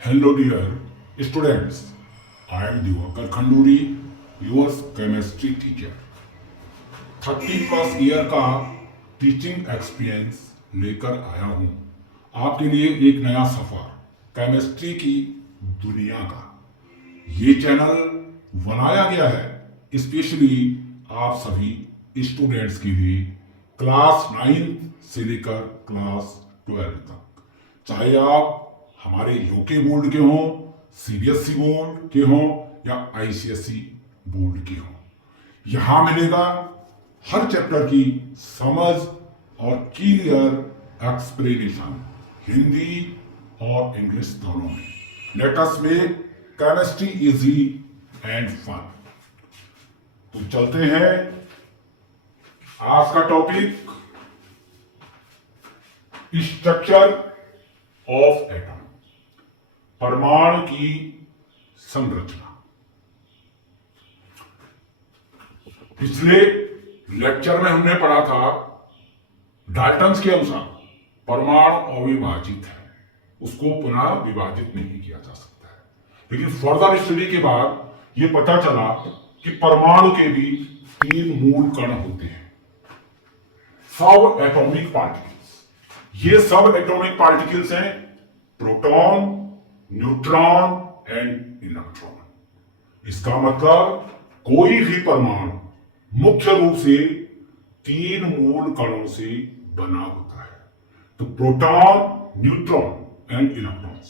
Hello dear students, I am Diwakar Khanduri, your chemistry teacher. 30+ year का teaching experience लेकर आया हूँ आपके लिए एक नया सफर केमिस्ट्री की दुनिया का। ये चैनल बनाया गया है स्पेशली आप सभी स्टूडेंट्स के लिए क्लास 9 से लेकर क्लास 12 तक, चाहे आप हमारे यूके बोर्ड के हों, सीबीएसई बोर्ड के हों या आईसीएसई बोर्ड के हों। यहाँ मिलेगा हर चैप्टर की समझ और क्लियर एक्सप्लेनेशन हिंदी और इंग्लिश दोनों में। Let us make chemistry easy and fun. तो चलते हैं। आज का टॉपिक स्ट्रक्चर ऑफ एटम, परमाणु की संरचना। पिछले लेक्चर में हमने पढ़ा था डाल्टन्स के अनुसार परमाणु अविभाजित है, उसको पुनः विभाजित नहीं किया जा सकता है। लेकिन फर्दर स्टडी के बाद यह पता चला कि परमाणु के भी 3 मूल कण होते हैं, सब एटॉमिक पार्टिकल्स। ये सब एटॉमिक पार्टिकल्स हैं प्रोटॉन, न्यूट्रॉन एंड इलेक्ट्रॉन। इसका मतलब कोई भी परमाणु मुख्य रूप से 3 मूल कणों से बना होता है। तो proton, neutron and electrons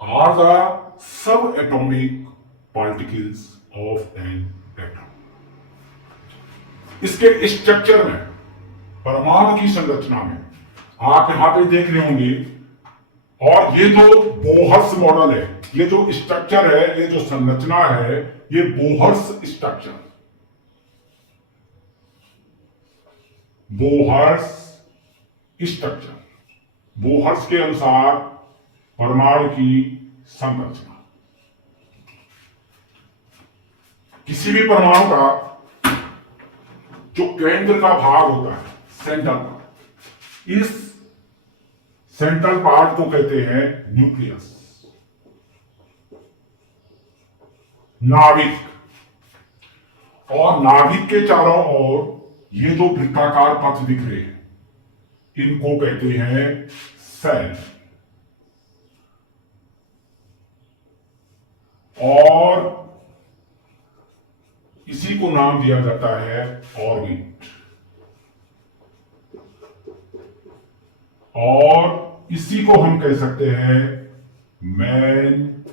are the subatomic particles of an atom. इसके स्ट्रक्चर में, परमाणु की संरचना में आप यहां पे देख रहे होंगे, और ये जो बोहर्स मॉडल है, ये जो स्ट्रक्चर है, ये जो संरचना है, ये Bohr's structure, Bohr's structure, Bohr's के अनुसार परमाणु की संरचना। किसी भी परमाणु का जो केंद्र का भाग होता है, सेंट्रल पार्ट, इस सेंट्रल पार्ट को कहते हैं न्यूक्लियस, नाभिक। और नाभिक के चारों ओर ये जो वृत्ताकार पथ दिख रहे हैं, इनको कहते हैं सेल। और इसी को नाम दिया जाता है ऑर्बिट। और इसी को हम कह सकते हैं मेन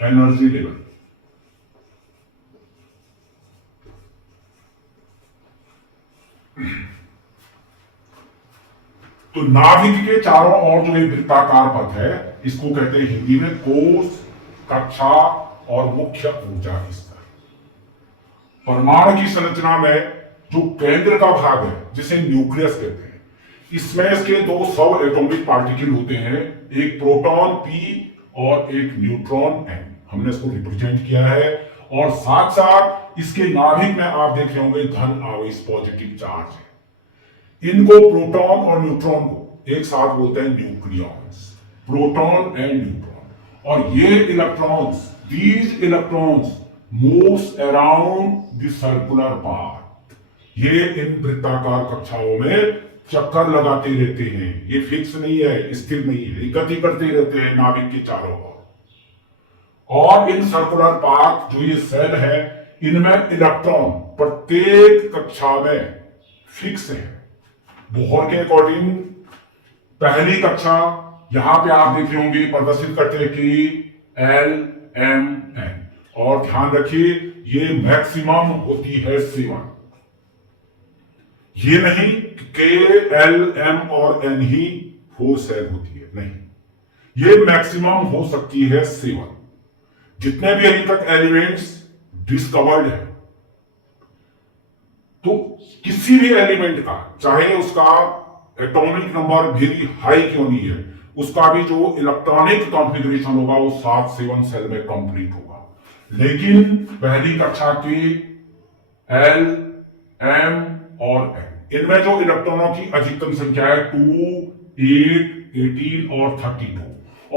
एनर्जी लेवल। तो नाभिक के चारों ओर जो एक वृत्ताकार पथ है, इसको कहते हैं हिंदी में कोश, कक्षा और मुख्य ऊर्जा स्तर। परमाणु की संरचना में जो केंद्र का भाग है, जिसे न्यूक्लियस कहते हैं, इसमें इसके 2 सब एटॉमिक पार्टिकल होते हैं, एक प्रोटॉन P और एक न्यूट्रॉन N। हमने इसको रिप्रेजेंट किया है। और साथ साथ इसके नाभिक में आप देख रहे होंगे धन आवेश, पॉजिटिव चार्ज है। इनको, प्रोटॉन और न्यूट्रॉन को एक साथ बोलते हैं न्यूक्लियॉन्स, प्रोटॉन एंड न्यूट्रॉन। और ये electrons, these electrons moves around the circular path. ये इन वृत्ताकार कक्षाओं में चक्कर लगाते रहते हैं। ये फिक्स नहीं है, स्थिर नहीं है, गति करते रहते हैं नाभिक के चारों ओर। और इन सर्कुलर पाथ जो ये सेल है, इनमें इलेक्ट्रॉन प्रत्येक कक्षा में फिक्स है। बोहर के अकॉर्डिंग पहली कक्षा यहां पे आप देख रहे होंगे प्रदर्शित करते हैं कि LMN। और ध्यान रखिए, ये मैक्सिमम होती है 7। ये नहीं कि LM और N ही 4 सेल होती है, नहीं, ये मैक्सिमम हो सकती है 7। जितने भी अभी तक एलिमेंट्स डिस्कवर्ड है, तो किसी भी एलिमेंट का, चाहे उसका एटॉमिक नंबर वेरी हाई क्यों नहीं है, उसका भी जो इलेक्ट्रॉनिक कॉन्फ़िगरेशन होगा वो 7 सेल में कंप्लीट होगा। लेकिन पहली कक्षा के L, M और N, इनमें जो इलेक्ट्रॉनों की अधिकतम संख्या है 2, 8, 18 और 32,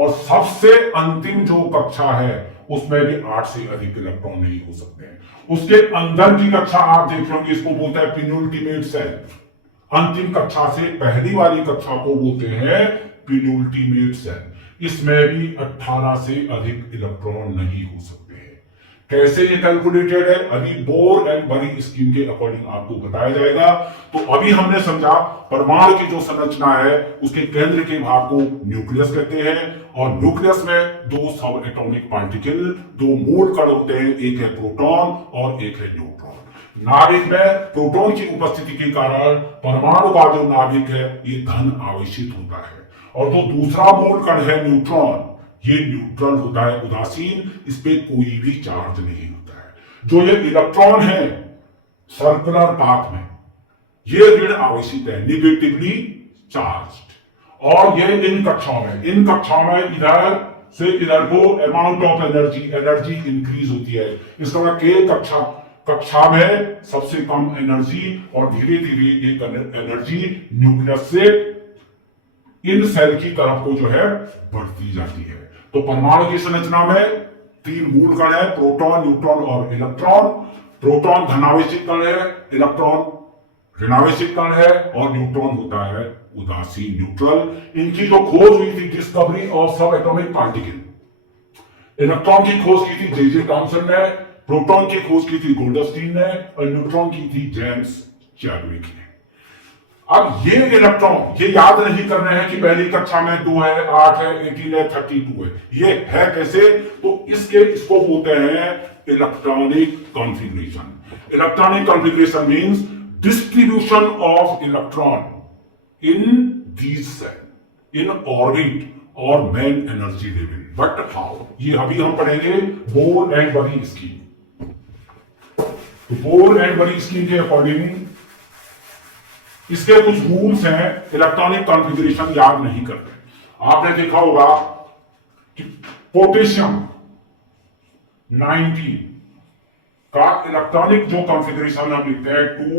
और सबसे अंतिम जो कक्षा है उसमें भी 8 से अधिक इलेक्ट्रॉन नहीं हो सकते हैं। उसके अंदर की कक्षा आप देख रहे होंगे, इसको बोलते हैं पेनिउल्टीमेट सेल। अंतिम कक्षा से पहली वाली कक्षा को बोलते हैं पेनिउल्टीमेट सेल। इसमें भी 18 से अधिक इलेक्ट्रॉन नहीं हो सकते हैं। कैसे ये कैलकुलेटेड है अभी बोर एंड बरी स्कीम के अकॉर्डिंग आपको बताया जाएगा। तो अभी हमने समझा परमाणु की जो संरचना है उसके केंद्र के भाग को न्यूक्लियस कहते हैं, और न्यूक्लियस में दो सब एटॉमिक पार्टिकल, दो मूल कण होते हैं, एक है प्रोटॉन और एक है न्यूट्रॉन। नाभिक में प्रोटॉन की उपस्थिति के कारण परमाणु का जो नाभिक है ये धन आवेशित होता है, और जो दूसरा मूल कण है न्यूट्रॉन, ये न्यूट्रल होता है, उदासीन, इस पे कोई भी चार्ज नहीं होता है। जो ये इलेक्ट्रॉन है सर्कुलर पाथ में ये ऋण आवेशित है, निगेटिवली चार्ज्ड, और ये इन कक्षाओं में इधर से इधर को अमाउंट ऑफ एनर्जी इंक्रीज होती है। इस तरह के कक्षा में सबसे कम एनर्जी और धीरे धीरे ये एनर्जी न्यूक्लियस से इन सेल की तरफ को जो है बढ़ती जाती है। तो परमाणु की संरचना में 3 मूल कण है, प्रोटॉन, न्यूट्रॉन और इलेक्ट्रॉन। प्रोटॉन धनावेशित कण है, इलेक्ट्रॉन ऋणावेशित कण है, और न्यूट्रॉन होता है उदासीन, न्यूट्रल। इनकी जो खोज हुई थी, डिस्कवरी ऑफ सब एटॉमिक पार्टिकल, इलेक्ट्रॉन की खोज की थी जे थॉमसन ने, प्रोटॉन की खोज की थी गोल्डस्टीन ने, और न्यूट्रॉन की थी जेम्स चैडविक ने। अब ये इलेक्ट्रॉन ये याद नहीं करना है कि पहली कक्षा में 2 है, 8 है, 18 है, 32 है। ये है कैसे? तो इसको बोलते हैं electronic configuration. Electronic configuration means distribution of electron in these cell in orbit और main energy level. But how, ये अभी हम पढ़ेंगे Bohr and Bury scheme. Bohr and Bury scheme के अकॉर्डिंग इसके कुछ रूल्स हैं। इलेक्ट्रॉनिक कॉन्फ़िगरेशन याद नहीं करते। आपने देखा होगा कि पोटेशियम 19 का इलेक्ट्रॉनिक जो कॉन्फ़िगरेशन हम लिखते हैं 2,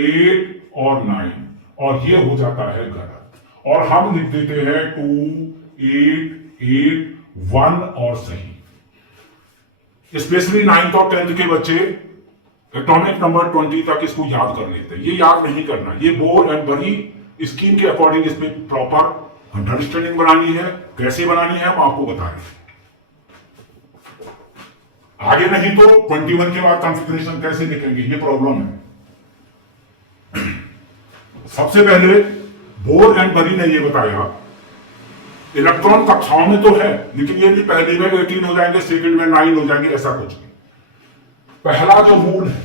8 और 9, और ये हो जाता है गलत, और हम लिख देते हैं 2, 8, 8, 1 और सही। स्पेशली 9th और 10th के बच्चे एटॉमिक नंबर 20 तक इसको याद कर लेते हैं। ये याद नहीं करना। ये बोर एंड बरी स्कीम के अकॉर्डिंग इसमें प्रॉपर अंडरस्टैंडिंग बनानी है। कैसे बनानी है हम आपको बता रहे हैं। आगे नहीं तो 21 के बाद कॉन्फ़िगरेशन कैसे लिखेंगे, ये प्रॉब्लम है। सबसे पहले बोर एंड बरी ने ये बताया इलेक्ट्रॉन कक्षाओं में तो है, लेकिन ये भी पहले में 18 हो जाएंगे, सेकंड में 9 हो जाएंगे, ऐसा कुछ नहीं। पहला जो रूल है,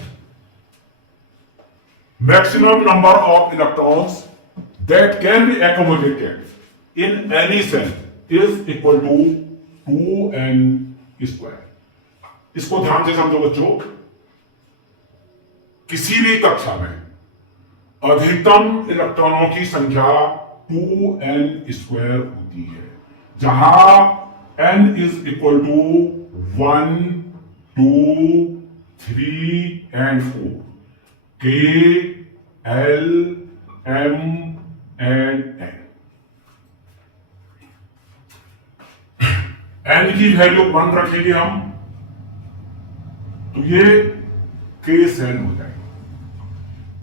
maximum number of electrons that can be accommodated in any shell is equal to 2n square. इसको ध्यान से समझो बच्चों। किसी भी कक्षा में अधिकतम इलेक्ट्रॉनों की संख्या 2n स्क्वायर होती है, जहां n is equal to 1, 2, 3 and 4, K, L, M and N। N की वैल्यू 1 रखेंगे हम, तो ये K सेल हो जाएगा।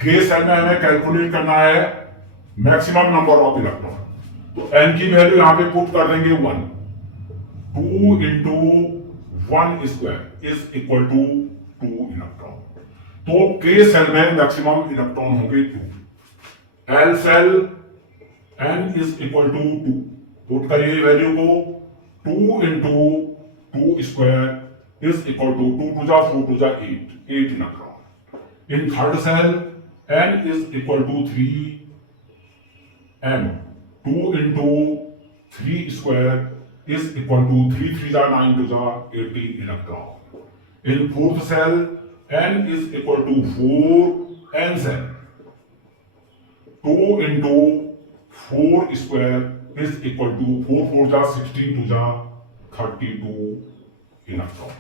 K सेल में हमें कैलकुलेट करना है मैक्सिमम नंबर ऑफ इलेक्ट्रॉन, तो N की वैल्यू यहां पे पुट कर देंगे 1। 2 into 1 square is equal to 2 electron. तो K सेल में मैक्सिमम इलेक्ट्रॉन होंगे 2। L shell N is equal to 2, put करिए वैल्यू को। 2 into 2 square is equal to 2 to the 4 to the 8 electron. In third cell N is equal to 3m। 2 into 3 square is equal to 3 3 the 9 to the 18 electron। In fourth cell n is equal to 4n cell। 2 into 4 square is equal to 4 4 the 16 to the 32 electron.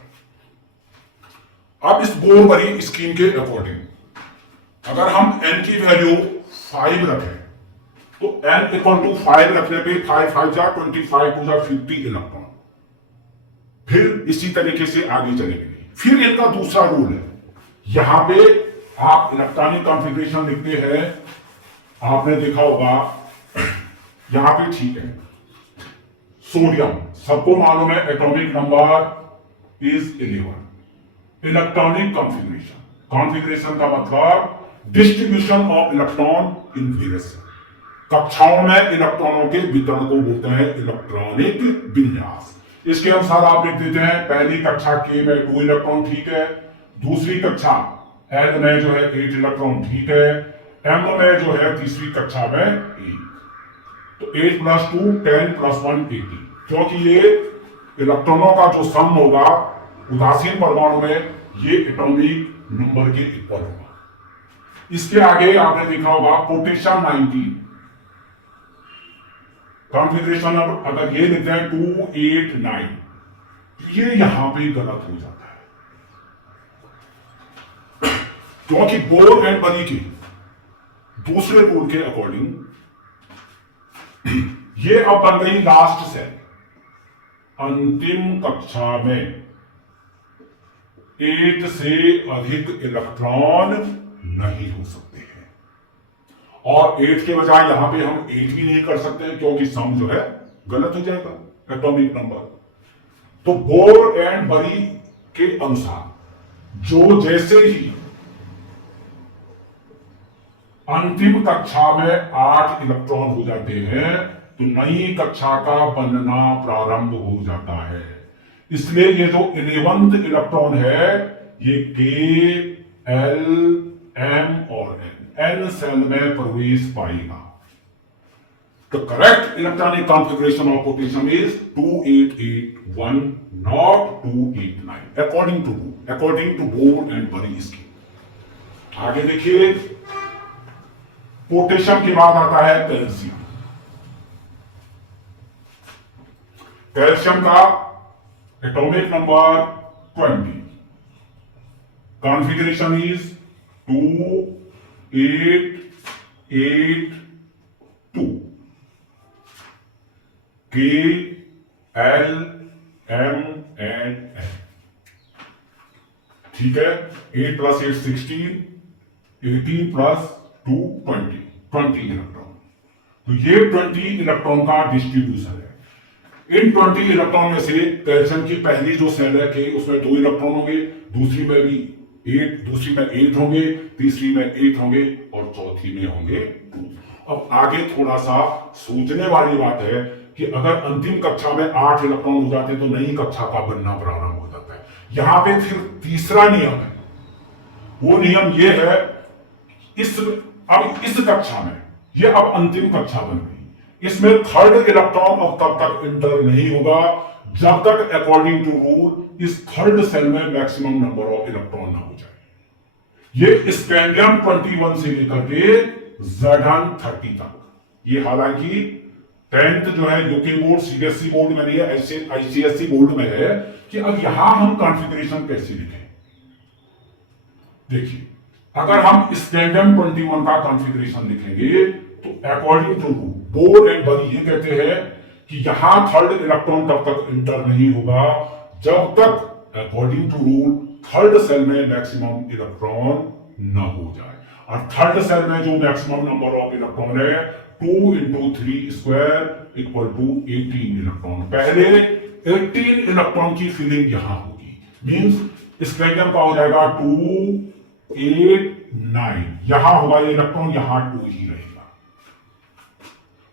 अब इस bore बरी scheme के according अगर हम n की value 5 रखें तो n equal to 5 रखने पे 5 5 जा 25 टू जा 50 इलेक्ट्रॉन। फिर इसी तरीके से आगे चलेंगे। फिर इनका दूसरा रूल है, यहां पे आप इलेक्ट्रॉनिक कॉन्फ़िगरेशन लिखते हैं, आपने देखा होगा यहां पे ठीक है। सोडियम सबको मालूम है atomic number is 11। Electronic configuration, configuration का मतलब distribution of electron in various. कक्षाओं में इलेक्ट्रॉनों के वितरण को बोलते हैं इलेक्ट्रॉनिक विन्यास। इसके अनुसार आप लिख देते हैं पहली कक्षा के में 2 इलेक्ट्रॉन ठीक है, दूसरी कक्षा एल में जो है 8 इलेक्ट्रॉन ठीक है, एम में जो है तीसरी कक्षा में 1। तो 8 + 2 10 + 1 18, क्योंकि ये इलेक्ट्रॉनों का जो सम होगा उदासीन परमाणु में ये एटॉमिक नंबर के इक्वल होगा। इसके आगे आपने देखा होगा पोटेशियम 19 कॉन्फ़िगरेशन। अब अगर ये लिखते हैं 2 8 9, ये यहां पे गलत हो जाता है, क्योंकि बोर एंड बरी के दूसरे रूल के अकॉर्डिंग ये अब बन गई लास्ट सेल। अंतिम कक्षा में 8 से अधिक इलेक्ट्रॉन नहीं हो सकते हैं, और 8 के बजाय यहां पे हम 8 भी नहीं कर सकते क्योंकि सम जो है गलत हो जाएगा एटॉमिक नंबर। तो बोर एंड बरी के अनुसार जो जैसे ही अंतिम कक्षा में 8 इलेक्ट्रॉन हो जाते हैं तो नई कक्षा का बनना प्रारंभ हो जाता है। इसलिए ये जो 11th इलेक्ट्रॉन है ये के एल एम और एन सेल में प्रवेश पाएगा। The correct electronic configuration of potassium is 2881, not 289, according to Bohr and Bury scheme। आगे देखिए, पोटेशियम के बाद आता है कैल्शियम। कैल्शियम का atomic number 20, configuration is 2 8 8 2, K L M and N। ठीक है, 8 + 8 16, 18 + 2 20 इलेक्ट्रॉन। तो ये 20 इलेक्ट्रॉन का डिस्ट्रीब्यूशन है। इन 20 इलेक्ट्रॉन में से कैल्शियम की पहली जो सेल है कि उसमें 2 इलेक्ट्रॉन होंगे, दूसरी में भी 8 होंगे, तीसरी में 8 होंगे और चौथी में होंगे 2। अब आगे थोड़ा सा सोचने वाली बात है कि अगर अंतिम कक्षा में 8 इलेक्ट्रॉन हो जाते तो नई कक्षा का बनना प्रारंभ हो जाता है। यहां पे फिर तीसरा नियम है, वो नियम ये है अब इस कक्षा में ये अब अंतिम कक्षा बन गई, इसमें थर्ड इलेक्ट्रॉन अब तब तक इंटर नहीं होगा जब तक अकॉर्डिंग टू रूल इस थर्ड सेल में मैक्सिमम नंबर ऑफ इलेक्ट्रॉन ना हो जाए। ये स्कैंडियम 21 से लेकर के ज़ेडन 30 तक, ये हालांकि 10th जो है यूके बोर्ड सीबीएसई बोर्ड में नहीं है, आईसीएसई बोर्ड में है कि अब यहां हम कॉन्फ़िगरेशन कैसे लिखें। देखिए, अगर हम स्कैंडियम 21 का कॉन्फ़िगरेशन लिखेंगे तो according to rule Bohr and Bury ये कहते हैं कि यहां थर्ड इलेक्ट्रॉन तब तक इंटर नहीं होगा जब तक according to rule third shell में मैक्सिमम इलेक्ट्रॉन न हो जाए। और थर्ड सेल में जो मैक्सिमम नंबर ऑफ इलेक्ट्रॉन है 2 × 3 स्क्वायर = 18 इलेक्ट्रॉन। पहले 18 इलेक्ट्रॉन की फिलिंग यहां होगी, मींस स्कैंडियम का हो जाएगा 2 8 9, यहां होगा ये इलेक्ट्रॉन, यहां 2 ही रहेगा।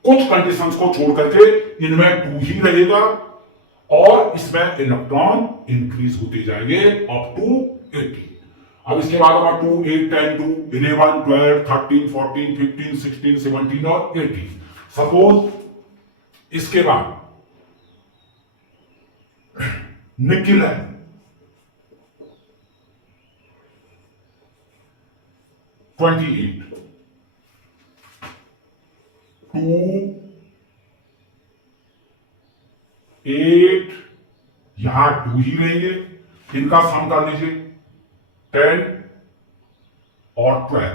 कुछ कंडीशंस को छोड़ करके इनमें 2 ही रहेगा और इसमें इलेक्ट्रॉन इंक्रीज होते जाएंगे अप टू 18। अब इसके बाद होगा 2 8 10 2 11 12 13 14 15 16 17 और 18। सपोज इसके बाद निकिल है 28, 2 8, यहां 2 ही रहेंगे, इनका सम कर लीजिए 10 और 12।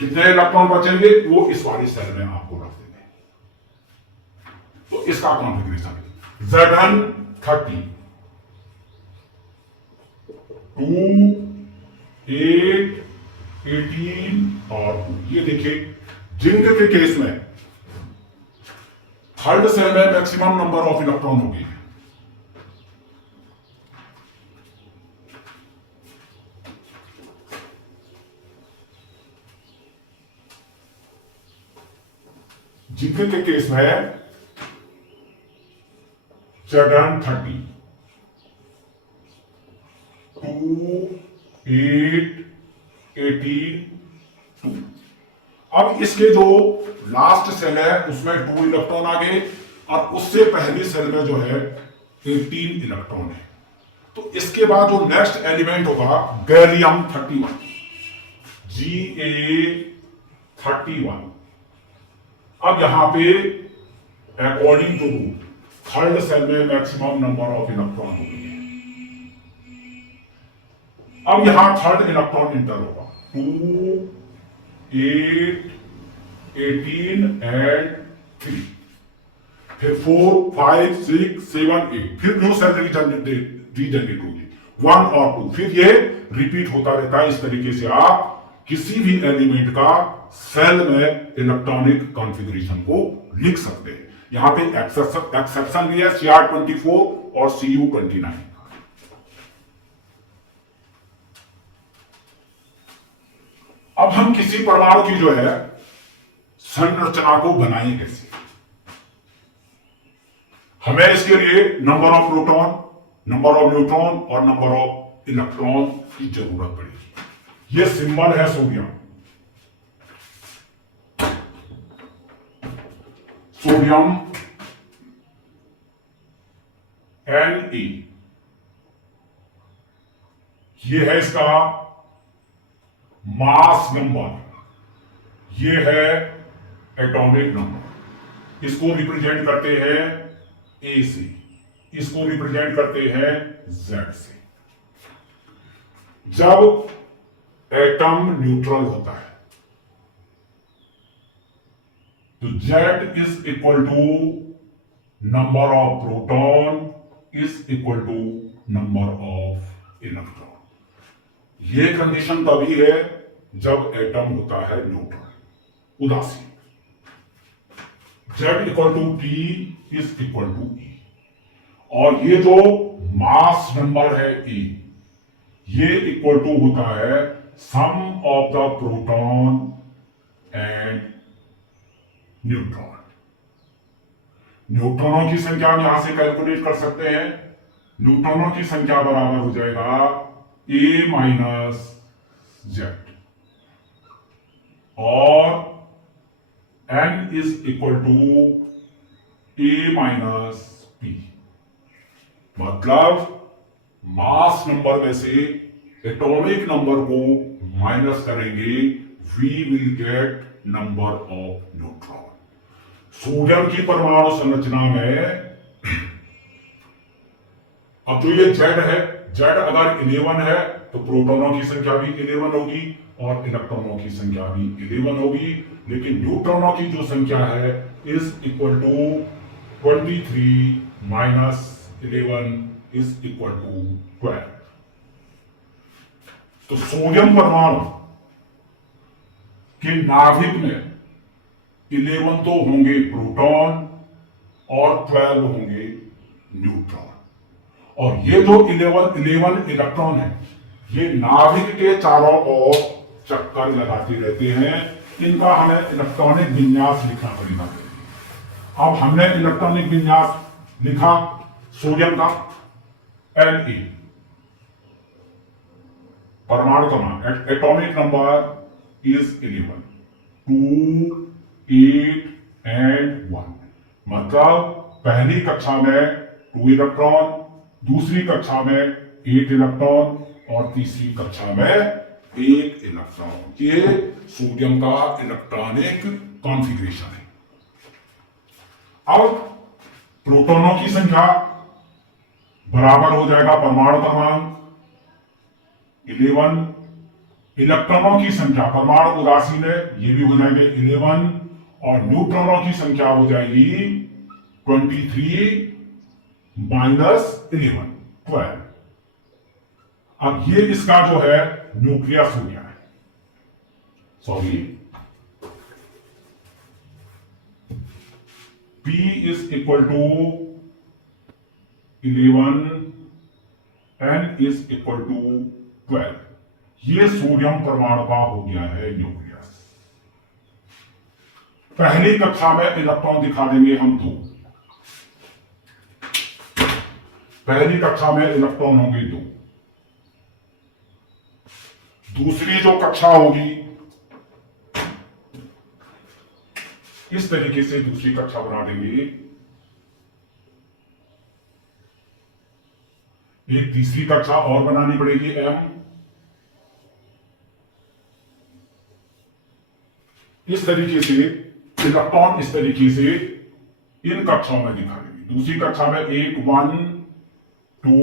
कितने इलेक्ट्रॉन बचेंगे वो इस वाली सेल में आपको रख देंगे। तो इसका कॉन्फ़िगरेशन Zn30 2 8 18 और 2। ये देखिए जिंक के केस में थर्ड सेल में मैक्सिमम नंबर ऑफ इलेक्ट्रॉन होगी। जिंक के केस में Zn30 2 8 18 2। अब इसके जो लास्ट सेल है उसमें 2 इलेक्ट्रॉन आ गए और उससे पहली सेल में जो है 18 इलेक्ट्रॉन है। तो इसके बाद जो नेक्स्ट एलिमेंट होगा गैलियम 31 Ga31। अब यहां पे according to rule third shell में मैक्सिमम नंबर ऑफ इलेक्ट्रॉन होगी। अब यहां थर्ड इलेक्ट्रॉन इंटर होगा 2 8 18 एंड 3। फिर 4 5 6 7 8 फिर न्यू सेल रीजनरेट होगी 1 और 2। फिर ये रिपीट होता रहता है। इस तरीके से आप किसी भी एलिमेंट का सेल में इलेक्ट्रॉनिक कॉन्फ़िगरेशन को लिख सकते हैं। यहां पे एक्सेप्शन भी है Cr24 और Cu29। अब हम किसी परमाणु की जो है संरचना को बनाएं कैसे। हमें इसके लिए number of proton, number of neutron और नंबर ऑफ इलेक्ट्रॉन की जरूरत पड़ेगी। यह सिंबल है सोडियम। सोडियम Na, यह है इसका मास नंबर, यह है एटॉमिक नंबर। इसको रिप्रेजेंट करते हैं A से, इसको रिप्रेजेंट करते हैं Z से। जब एटम न्यूट्रल होता है तो Z is equal to number of proton is equal to number of electron. यह कंडीशन तभी है जब एटम होता है न्यूट्रल, उदासीन। Z equal to P is equal to E। और ये जो मास नंबर है E, ये इक्वल टू होता है sum of the proton and neutron. न्यूट्रॉनों की संख्या हम यहां से कैलकुलेट कर सकते हैं। न्यूट्रॉनों की संख्या बराबर हो जाएगा A माइनस Z और N is equal to A minus P। मतलब मास नंबर में से एटॉमिक नंबर को माइनस करेंगे, we will get number of neutron. Sodium की परमाणु संरचना में अब जो ये Z है, Z अगर 11 है तो प्रोटॉनों की संख्या भी 11 होगी और इलेक्ट्रॉनों की संख्या भी 11 होगी। लेकिन न्यूट्रॉनों की जो संख्या है is equal to 23 minus 11 is equal to 12। तो सोडियम परमाणु के नाभिक में 11 तो होंगे प्रोटॉन और 12 होंगे न्यूट्रॉन। और ये जो 11 इलेक्ट्रॉन है ये नाभिक के चारों ओर चक्कर लगाते रहते हैं। इनका हमें इलेक्ट्रॉनिक विन्यास लिखना पड़ेगा। अब हमने इलेक्ट्रॉनिक विन्यास लिखा सोडियम का Na, परमाणु क्रमांक एटॉमिक नंबर इज 11, 2 8 एंड 1। मतलब पहली कक्षा में 2 इलेक्ट्रॉन, दूसरी कक्षा में 8 इलेक्ट्रॉन और तीसरी कक्षा में 1 इलेक्ट्रॉन। ये सोडियम का इलेक्ट्रॉनिक कॉन्फ़िगरेशन है। अब प्रोटॉनों की संख्या बराबर हो जाएगा परमाणु क्रमांक 11 इलेक्ट्रॉनों की संख्या, परमाणु उदासीन है, ये भी हो जाएंगे 11, और न्यूट्रॉनों की संख्या हो जाएगी 23 माइनस 11, 12। अब ये इसका जो है न्यूक्लियस हो गया है, sorry, P is equal to 11, N is equal to 12। ये सोडियम परमाणु का हो गया है न्यूक्लियस। पहली कक्षा में इलेक्ट्रॉन दिखा देंगे हम दो, पहली कक्षा में इलेक्ट्रॉन होंगे दो। दूसरी जो कक्षा होगी इस तरीके से दूसरी कक्षा बना देंगे। एक तीसरी कक्षा और बनानी पड़ेगी M, इस तरीके से इलेक्ट्रॉन इस तरीके से इन कक्षाओं में दिखा देंगे। दूसरी कक्षा में 1 1 2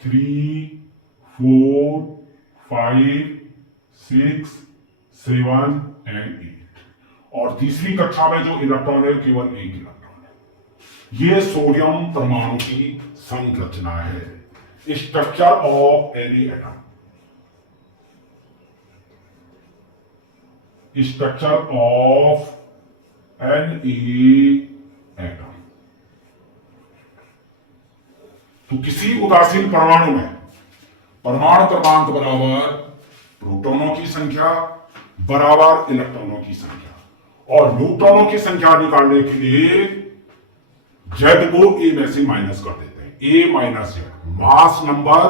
3 4 5 6 7 एंड 8, और तीसरी कक्षा में जो इलेक्ट्रॉन है केवल एक इलेक्ट्रॉन है। यह सोडियम परमाणु की संरचना है, structure of any atom, structure of any atom. तो किसी उदासीन परमाणु में परमाणु क्रमांक बराबर प्रोटॉनों की संख्या बराबर इलेक्ट्रॉनों की संख्या, और न्यूट्रॉनों की संख्या निकालने के लिए जेड को ए में से माइनस कर देते हैं, A minus Z, mass number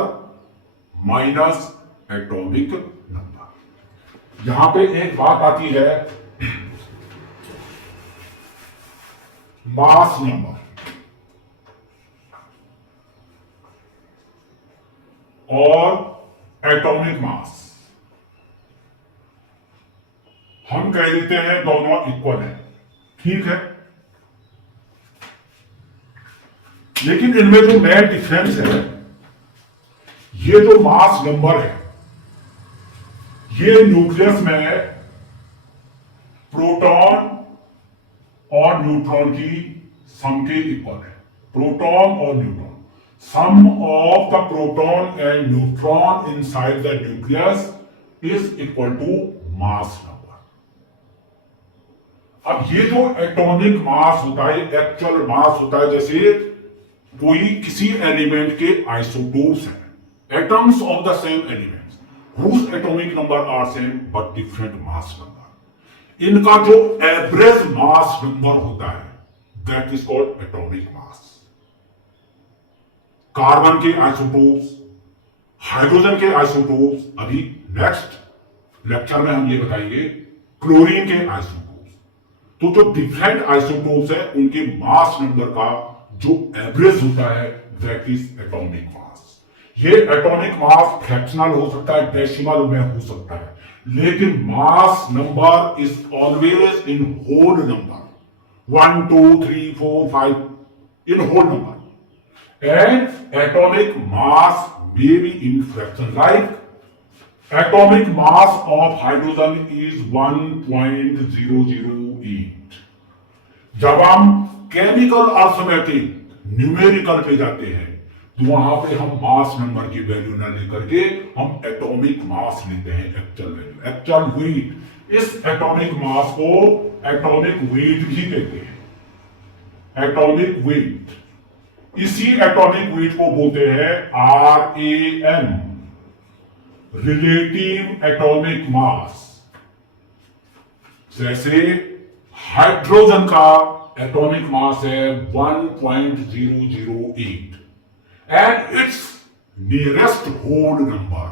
minus atomic number. यहां पे एक बात आती है, मास नंबर और एटॉमिक मास, हम कह देते हैं दोनों इक्वल है, ठीक है, लेकिन इनमें जो मेन डिफरेंस है, ये जो मास नंबर है, ये न्यूक्लियस में प्रोटॉन और न्यूट्रॉन की सम के इक्वल है। प्रोटॉन और neutron, sum of the proton and neutron inside the nucleus is equal to mass number. अब ये जो एटॉमिक मास होता है, एक्चुअल मास होता है, जैसे कोई किसी एलिमेंट के आइसोटोप्स हैं, atoms of the same elements whose atomic number are same but different mass number. इनका जो एवरेज मास नंबर होता है that is called atomic mass. Carbon के आइसोटोप्स, हाइड्रोजन के आइसोटोप्स, अभी नेक्स्ट लेक्चर में हम ये बताएंगे क्लोरीन के आइसोटोप्स। तो जो डिफरेंट आइसोटोप्स है उनके मास नंबर का जो एवरेज होता है दैट इज एटॉमिक मास। ये एटॉमिक मास फ्रैक्शनल हो सकता है, डेसिमल में हो सकता है, लेकिन mass number is always in whole number, 1 2 3 4 5 in whole number, and atomic mass may be in fraction, like atomic mass of hydrogen is 1.008। जब हम केमिकल अर्थमेटिक न्यूमेरिकल पे जाते हैं तो वहां पे हम मास नंबर की वैल्यू ना लेकर के हम एटॉमिक मास लेते हैं, एक्चुअल वैल्यू, एक्चुअल वेट। इस एटॉमिक मास को एटॉमिक वेट भी कहते हैं, एटॉमिक वेट। इसी एटॉमिक वेट को बोलते हैं RAM, रिलेटिव एटॉमिक मास। जैसे हाइड्रोजन का एटॉमिक मास है 1.008 and its nearest whole number,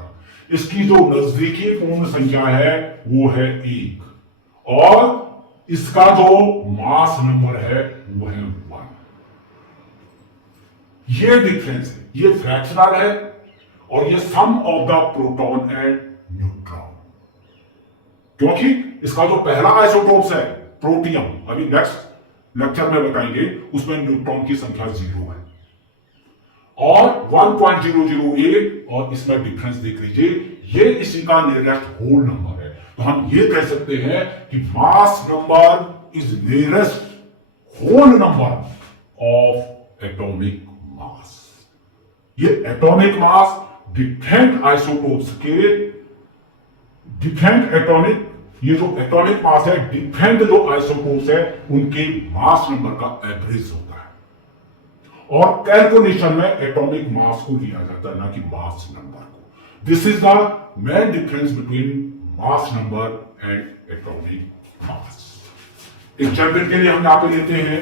इसकी जो नजदीकी पूर्ण संख्या है वो है 1, और इसका जो मास नंबर है वो है 1। ये डिफरेंस है, ये फ्रैक्शनल है और ये sum of the proton and neutron, क्योंकि इसका जो पहला आइसोटोप्स है प्रोटियम, अभी नेक्स्ट लेक्चर में बताएंगे, उसमें न्यूट्रॉन की संख्या 0 है, और 1.008 और इसमें डिफरेंस देख लीजिए, ये इसी का नियरेस्ट होल नंबर है। तो हम ये कह सकते हैं कि mass number is nearest whole number of atomic mass. ये एटॉमिक मास डिफरेंट आइसोटोप्स के डिफरेंट एटॉमिक, ये जो एटॉमिक मास है डिफरेंट जो आइसोटोप्स है उनके मास नंबर का एवरेज होता है और कैलकुलेशन में एटॉमिक मास को लिया जाता है, ना कि मास नंबर को। This is the main difference between mass number and atomic mass. Example के लिए हम यहां पे लेते हैं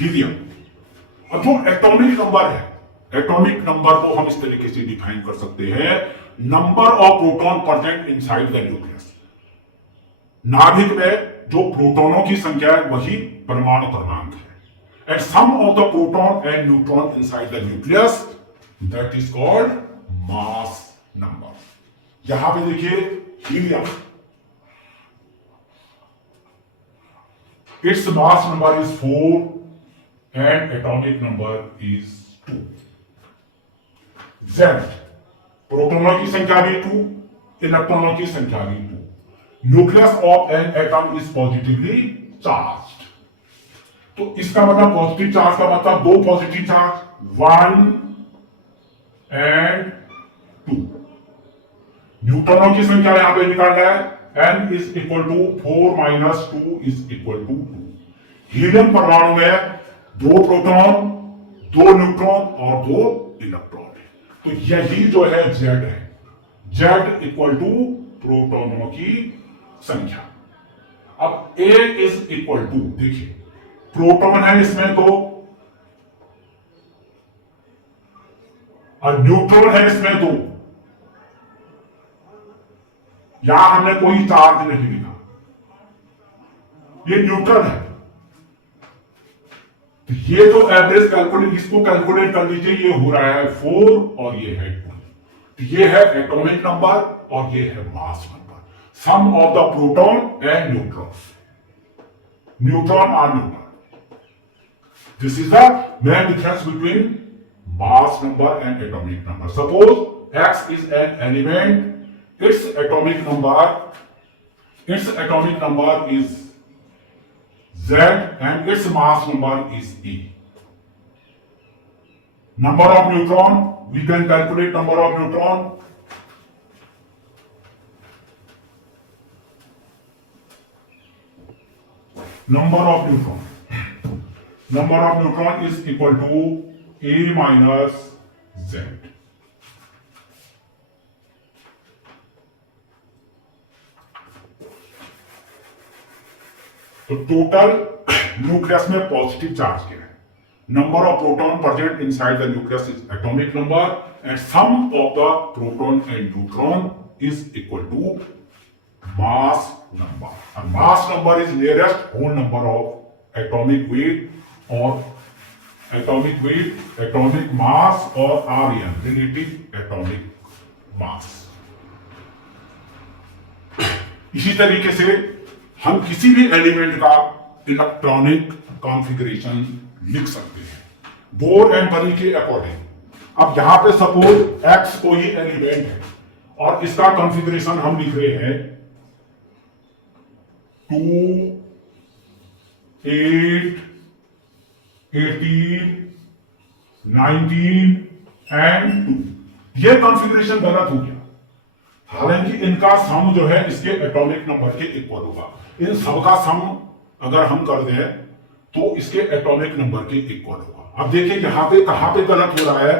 हीलियम। अब जो एटॉमिक नंबर है, एटॉमिक नंबर को हम इस तरीके से डिफाइन कर सकते हैं, number of proton present inside the nucleus. नाभिक में जो प्रोटॉनों की संख्या है वही परमाणु क्रमांक है। And sum of the proton and neutron inside the nucleus, that is called mass number. यहां पे देखिए helium, its mass number is 4 and atomic number is 2। Z, प्रोटॉनों की संख्या भी 2, इलेक्ट्रॉनों की संख्या भी 2। Nucleus of an atom is positively charged. तो इसका मतलब पॉजिटिव चार्ज का मतलब दो पॉजिटिव चार्ज, 1 एंड 2। न्यूट्रॉनों की संख्या यहां पे निकालना है, n is equal to 4 minus 2 is equal to 2। Helium परमाणु में 2 प्रोटॉन, 2 न्यूट्रॉन और 2 इलेक्ट्रॉन। तो यही जो है Z है, Z इक्वल टू प्रोटॉनों की संख्या। अब A इज इक्वल टू, देखिए प्रोटॉन है इसमें 2 और न्यूट्रॉन है इसमें 2। यहां हमने कोई चार्ज नहीं लिखा, ये न्यूट्रल है। तो ये जो एवरेज कैलकुलेट, इसको कैलकुलेट कर लीजिए, ये हो रहा है 4 और ये है 2। तो ये है एटॉमिक नंबर और ये है mass number, sum of the proton and neutron, neutron और neutron. This is the main difference between mass number and atomic number. Suppose X is an element, its atomic number is Z and its mass number is E. Number of neutron, we can calculate number of neutron. Number of neutron is equal to A minus Z. तो total nucleus में positive charge क्या है, number of proton present inside the nucleus is atomic number and sum of the proton and neutron is equal to mass number. और mass number is nearest whole number of atomic weight और atomic mass और REM, relative atomic mass. इसी तरीके से हम किसी भी element का इलेक्ट्रॉनिक कॉन्फ़िगरेशन लिख सकते हैं बोर एंड बरी के अकॉर्डिंग। अब यहां पे सपोज X कोई एलिमेंट है और इसका कॉन्फ़िगरेशन हम लिख रहे हैं 2, 8, 18, 19 एंड 2। ये कॉन्फ़िगरेशन गलत हो गया, हालांकि इनका सम जो है इसके एटॉमिक नंबर के इक्वल होगा। इन सब का सम अगर हम कर दें तो इसके एटॉमिक नंबर के इक्वल होगा। अब देखिए यहां पे कहां पे गलत हो रहा है,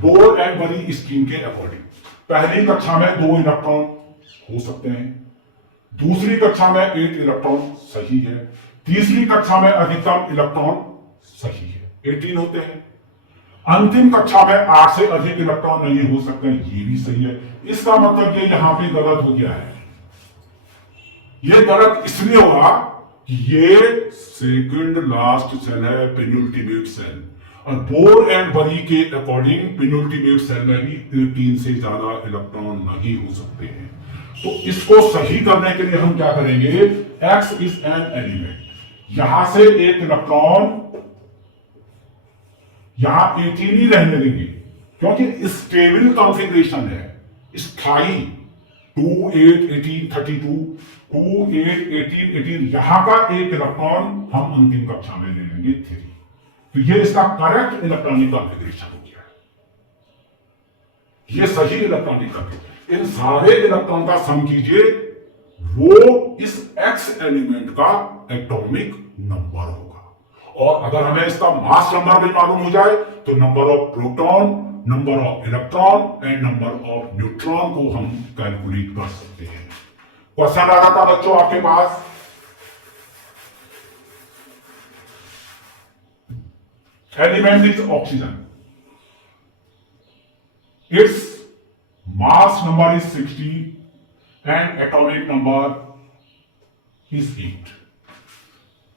बोर एंड बरी स्कीम के अकॉर्डिंग। पहली कक्षा में 2 इलेक्ट्रॉन हो सकते हैं, दूसरी कक्षा में 8 इलेक्ट्रॉन सही है, तीसरी कक्षा में अधिकतम इलेक्ट्रॉन सही है, 18 होते हैं, अंतिम कक्षा में 8 से अधिक इलेक्ट्रॉन नहीं हो सकते, ये भी सही है। इसका मतलब ये यहां पे गलत हो गया है। ये गलत इसलिए होगा कि ये सेकंड लास्ट सेल है, पेनिल्टीमेट सेल, और बोर एंड बरी के अकॉर्डिंग पेनिल्टीमेट सेल में भी 18 से ज्यादा इलेक्ट्रॉन नहीं हो सकते हैं। तो इसको सही करने के लिए हम क्या करेंगे, X इज एन एलिमेंट, यहां से एक इलेक्ट्रॉन यहां 18 ही रहने देंगे क्योंकि स्टेबल कॉन्फ़िगरेशन है, स्थायी 2 8 18 32 2 8 18 18 यहां का एक इलेक्ट्रॉन हम अंतिम कक्षा में ले लेंगे 3। तो ये इसका करेक्ट इलेक्ट्रॉनिक कॉन्फ़िगरेशन हो गया, ये सही इलेक्ट्रॉनिक कॉन्फ़िगरेशन। इन सारे इलेक्ट्रॉन का सम कीजिए, वो इस एक्स एलिमेंट का एटॉमिक नंबर होगा। और अगर हमें इसका मास नंबर भी मालूम हो जाए तो number of proton, number of electron and number of neutron को हम कैलकुलेट कर सकते हैं। क्वेश्चन आ रहा था बच्चों आपके पास, element is oxygen, its mass number is 60 and atomic number is 8.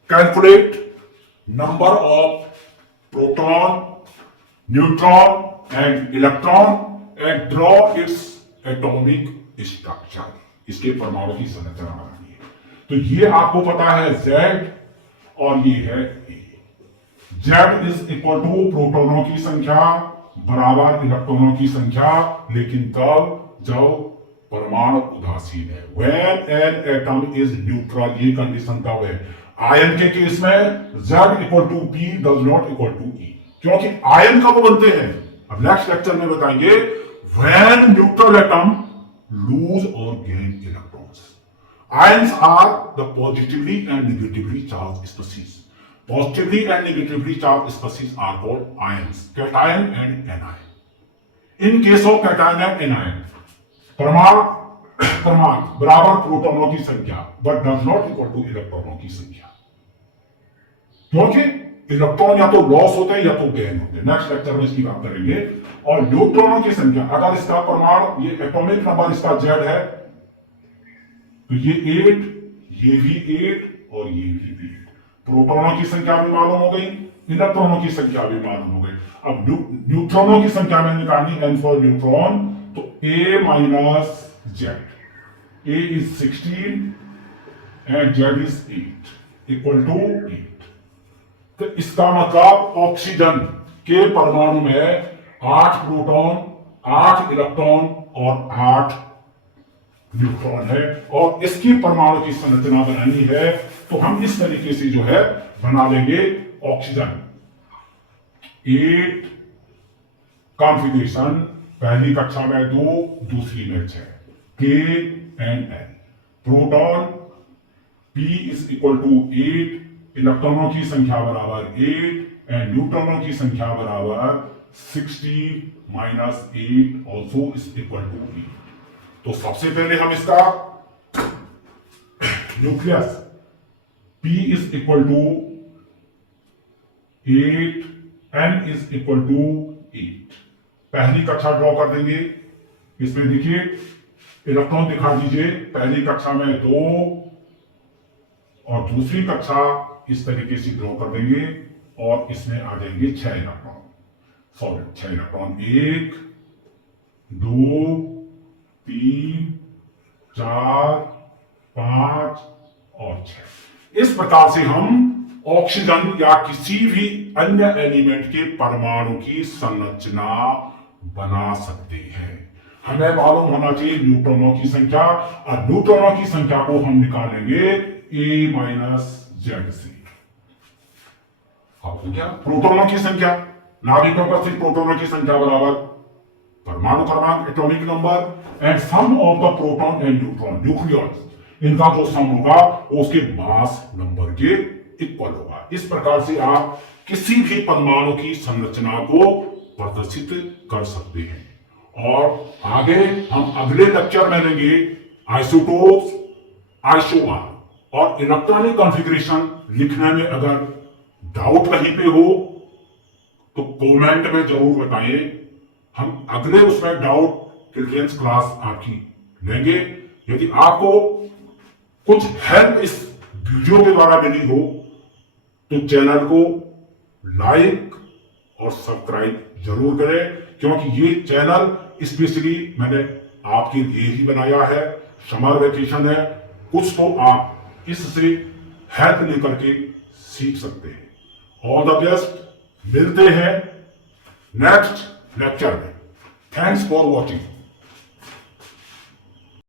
Calculate number of proton, neutron and electron and draw its atomic structure. इसके परमाणु की संरचना बनानी है। तो ये आपको पता है Z और ये है A। Z is equal to प्रोटोनों की संख्या बराबर इलेक्ट्रॉनों की संख्या, लेकिन तब जब परमाणु उदासीन है, when an atom is neutral, ये कंडीशन तब है। आयन के केस में Z equal to P does not equal to E, क्योंकि आयन कब बनते हैं अब नेक्स्ट लेक्चर में बताएंगे। when neutral atom lose or gain electrons, ions are the positively and negatively charged species. Positively and negatively charged species are called ions, cation and anion. In case of cation and anion, परमाणु बराबर प्रोटॉनों की संख्या but does not equal to इलेक्ट्रॉनों की संख्या, क्योंकि electron या तो लॉस होते हैं या तो गेन होते हैं। नेक्स्ट लेक्चर में इसकी बात करेंगे। और न्यूट्रॉनों की संख्या, अगर इसका परमाणु ये एटॉमिक नंबर इसका Z है तो ये 8, ये भी 8 और ये भी 8। प्रोटॉनों की संख्या भी मालूम हो गई, इलेक्ट्रॉनों की संख्या भी मालूम हो गई। अब न्यूट्रॉनों की संख्या में निकालनी n फॉर न्यूट्रॉन, तो A minus Z, A is 16 and Z is 8 equal to 8। तो इसका मतलब ऑक्सीजन के परमाणु में 8 प्रोटॉन, 8 इलेक्ट्रॉन और 8 न्यूट्रॉन है, और इसकी परमाणु की संरचना बनानी है तो हम इस तरीके से जो है बना लेंगे। ऑक्सीजन 8 कॉन्फ़िगरेशन, पहली कक्षा में 2, दूसरी में 6, K and L। Proton P is equal to 8, इलेक्ट्रॉनों की संख्या बराबर 8 एंड न्यूट्रॉनों की संख्या बराबर 60 माइनस 8 ऑल्सो इज इक्वल टू 8। तो सबसे पहले हम इसका nucleus P is equal to 8, N is equal to 8, पहली कक्षा ड्रॉ कर देंगे। इसमें देखिए इलेक्ट्रॉन दिखा दीजिए, पहली कक्षा में 2 और दूसरी कक्षा इस तरीके से ड्रॉ कर देंगे और इसमें आ जाएंगे 6 इलेक्ट्रॉन, सॉरी 6 इलेक्ट्रॉन, 1 2 3 4 5 और 6। इस प्रकार से हम ऑक्सीजन या किसी भी अन्य एलिमेंट के परमाणु की संरचना बना सकते हैं। हमें मालूम होना चाहिए न्यूट्रॉनों की संख्या, और न्यूट्रॉनों की संख्या को हम निकालेंगे A माइनस Z से। अब क्या प्रोटॉनों की संख्या, नाभिकों पर स्थित प्रोटॉनों की संख्या बराबर परमाणु क्रमांक atomic number and sum of the proton and neutron nucleus, इनका जो सम होगा वो उसके मास नंबर के इक्वल होगा। इस प्रकार से आप किसी भी परमाणु की संरचना को प्रदर्शित कर सकते हैं। और आगे हम अगले लेक्चर में लेंगे आइसोटोप्स, आइसोमर और इलेक्ट्रॉनिक कॉन्फ़िगरेशन। लिखने में अगर डाउट कहीं पे हो तो कमेंट में जरूर बताइए, हम अगले उसमें डाउट चिल्ड्रंस क्लास आपकी लेंगे। यदि आपको कुछ हेल्प इस वीडियो के द्वारा मिली हो तो चैनल को लाइक और सब्सक्राइब जरूर करें, क्योंकि ये चैनल स्पेशली मैंने आपके लिए ही बनाया है। समर वेकेशन है, कुछ तो आप इससे हेल्प लेकर के सीख सकते हैं। ऑल द बेस्ट, मिलते हैं नेक्स्ट लेक्चर में। Thanks for watching.